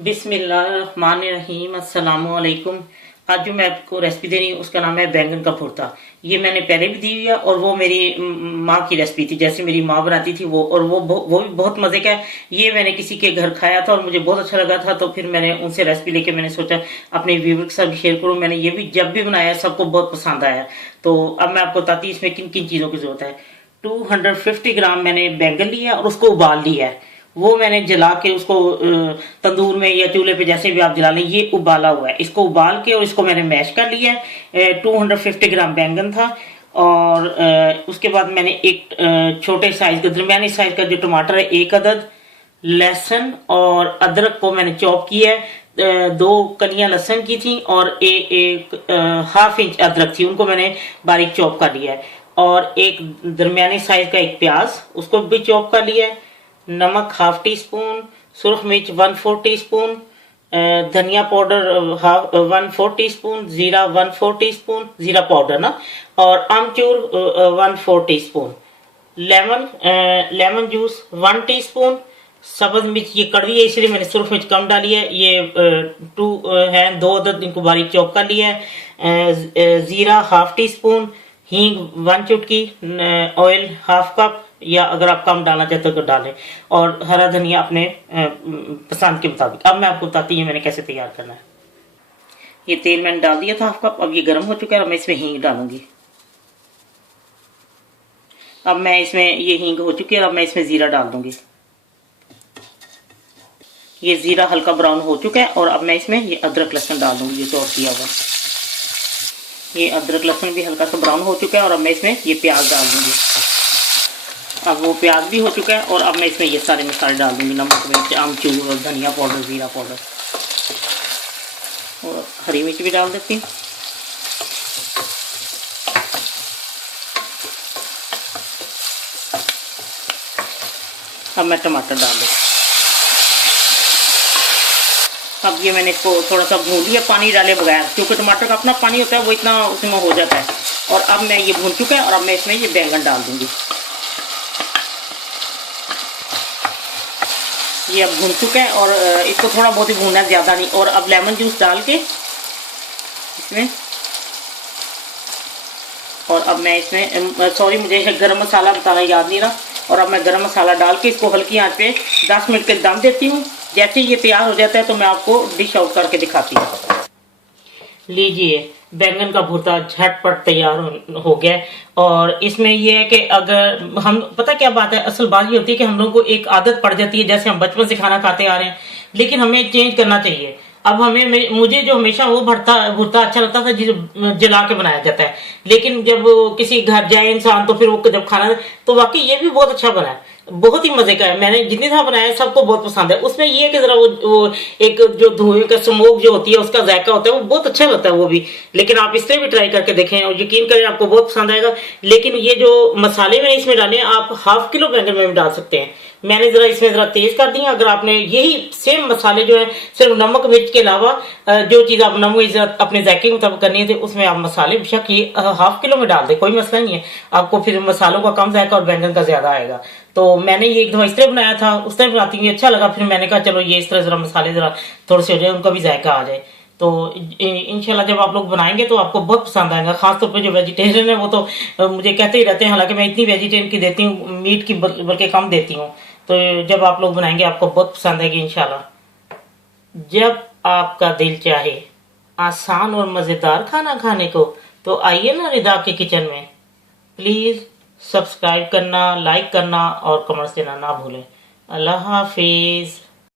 बिस्मिल्लाहिर्रहमानिर्रहीम अस्सलामुअलैकुम। आज जो मैं आपको रेसिपी दे रही हूँ उसका नाम है बैंगन का भुर्ता। ये मैंने पहले भी दी हुई है और वो मेरी माँ की रेसिपी थी, जैसे मेरी माँ बनाती थी वो, और वो भी बहुत मजे का है। ये मैंने किसी के घर खाया था और मुझे बहुत अच्छा लगा था, तो फिर मैंने उनसे रेसिपी लेके मैंने सोचा अपने व्यूवर के साथ शेयर करूँ। मैंने ये भी जब भी बनाया सबको बहुत पसंद आया। तो अब मैं आपको बताती हूँ इसमें किन किन चीज़ों की जरूरत है। 250 ग्राम मैंने बैंगन लिया और उसको उबाल लिया है। वो मैंने जला के उसको तंदूर में या चूल्हे पे जैसे भी आप जला लें, ये उबाला हुआ है। इसको उबाल के और इसको मैंने मैश कर लिया है। 250 ग्राम बैंगन था। और उसके बाद मैंने एक छोटे साइज का दरमियानी साइज का जो टमाटर है, एक अदद लहसुन और अदरक को मैंने चॉप किया है। 2 कलियां लहसुन की थी और एक हाफ इंच अदरक थी, उनको मैंने बारीक चॉप कर लिया है। और एक दरमियानी साइज का एक प्याज, उसको भी चॉप कर लिया है। नमक हाफ टी स्पून, सुरख मिर्च 1/4 टी स्पून, धनिया पाउडर 1/4 टी स्पून, जीरा 1/4 टी स्पून, जीरा पाउडर ना, और आमचूर 1/4 tea spoon, lemon juice 1 tea spoon. सब्ज मिर्च ये कड़वी है इसलिए मैंने सुरख मिर्च कम डाली है। ये 2 अदद इनको बारीक चॉप कर लिया है। जीरा हाफ टी स्पून, हींग 1 चुटकी, ऑयल हाफ कप, या अगर आप कम डालना चाहते तो डालें, और हरा धनिया अपने पसंद के मुताबिक। अब मैं आपको बताती हूँ मैंने कैसे तैयार करना है। ये तेल मैंने डाल दिया था हाफ कप, अब ये गर्म हो चुका है। अब मैं इसमें हींग डालूंगी। अब मैं इसमें ये हींग हो चुकी है, अब मैं इसमें जीरा डाल दूंगी। ये जीरा हल्का ब्राउन हो चुका है और अब मैं इसमें ये अदरक लहसुन डाल दूंगी, ये चॉप किया हुआ। ये अदरक लहसुन भी हल्का सा ब्राउन हो चुका है और अब मैं इसमें ये प्याज डाल दूंगी। अब वो प्याज भी हो चुका है और अब मैं इसमें ये सारे मसाले डाल दूंगी, नमक मिर्च आमचूर और धनिया पाउडर, जीरा पाउडर, और हरी मिर्च भी डाल देती हूँ। अब मैं टमाटर डाल दूँ। अब ये मैंने इसको थोड़ा सा भून लिया पानी डाले बगैर, क्योंकि टमाटर का अपना पानी होता है वो इतना उसमें हो जाता है। और अब मैं ये भून चुका है और अब मैं इसमें ये बैंगन डाल दूंगी। ये अब भून चुका है और इसको थोड़ा बहुत ही भूनना है, ज़्यादा नहीं। और अब लेमन जूस डाल के इसमें, और अब मैं इसमें सॉरी मुझे गरम मसाला बताना याद नहीं रहा। और अब मैं गरम मसाला डाल के इसको हल्की आंच पे 10 मिनट के दम देती हूँ। जैसे ये तैयार हो जाता है तो मैं आपको डिश आउट करके दिखाती हूँ। लीजिए बैंगन का भुर्ता झटपट तैयार हो गया। और इसमें यह है कि अगर हम, पता क्या बात है, असल बात ये होती है कि हम लोगों को एक आदत पड़ जाती है, जैसे हम बचपन से खाना खाते आ रहे हैं, लेकिन हमें चेंज करना चाहिए। अब मुझे जो हमेशा वो भुर्ता अच्छा लगता था जिसे जला के बनाया जाता है, लेकिन जब किसी घर जाए इंसान तो फिर वो जब खाना, तो वाकई ये भी बहुत अच्छा बना है, बहुत ही मजे का है। मैंने जितनी दफा बनाया सबको बहुत पसंद है। उसमें ये है कि जरा वो एक जो धुएं का स्मोक जो होती है उसका जायका होता है, वो बहुत अच्छा लगता है वो भी। लेकिन आप इस तरह भी ट्राई करके देखें और यकीन करें आपको बहुत पसंद आएगा। लेकिन ये जो मसाले मैंने इसमें डाले आप हाफ किलो बैंगन में भी डाल सकते हैं। मैंने जरा इसमें जरा तेज कर दी। अगर आपने यही सेम मसाले जो है सिर्फ नमक मिर्च के अलावा जो चीज आप नमक अपने जायके मुताबिक करनी है उसमें आप मसाले बेशक ये हाफ किलो में डाल दे, कोई मसला नहीं है। आपको फिर मसालों का कम जायका और बैंगन का ज्यादा आएगा। तो मैंने ये एक दफा इस तरह बनाया था, उस तरह बनाती हूँ, अच्छा लगा। फिर मैंने कहा चलो ये इस तरह जरा मसाले जरा थोड़े से हो जाए, उनका भी जायका आ जाए। तो इंशाल्लाह जब आप लोग बनाएंगे तो आपको बहुत पसंद आएगा। खासतौर पे जो वेजिटेरियन है वो तो मुझे कहते ही रहते हैं, हालांकि मैं इतनी वेजिटेरियन की देती हूँ, मीट की बल्कि कम देती हूँ। तो जब आप लोग बनाएंगे आपको बहुत पसंद आएगी इंशाल्लाह। जब आपका दिल चाहे आसान और मजेदार खाना खाने को, तो आइए ना रिदा के किचन में। प्लीज सब्सक्राइब करना, लाइक करना और कमेंट्स देना ना भूलें। अल्लाह हाफिज।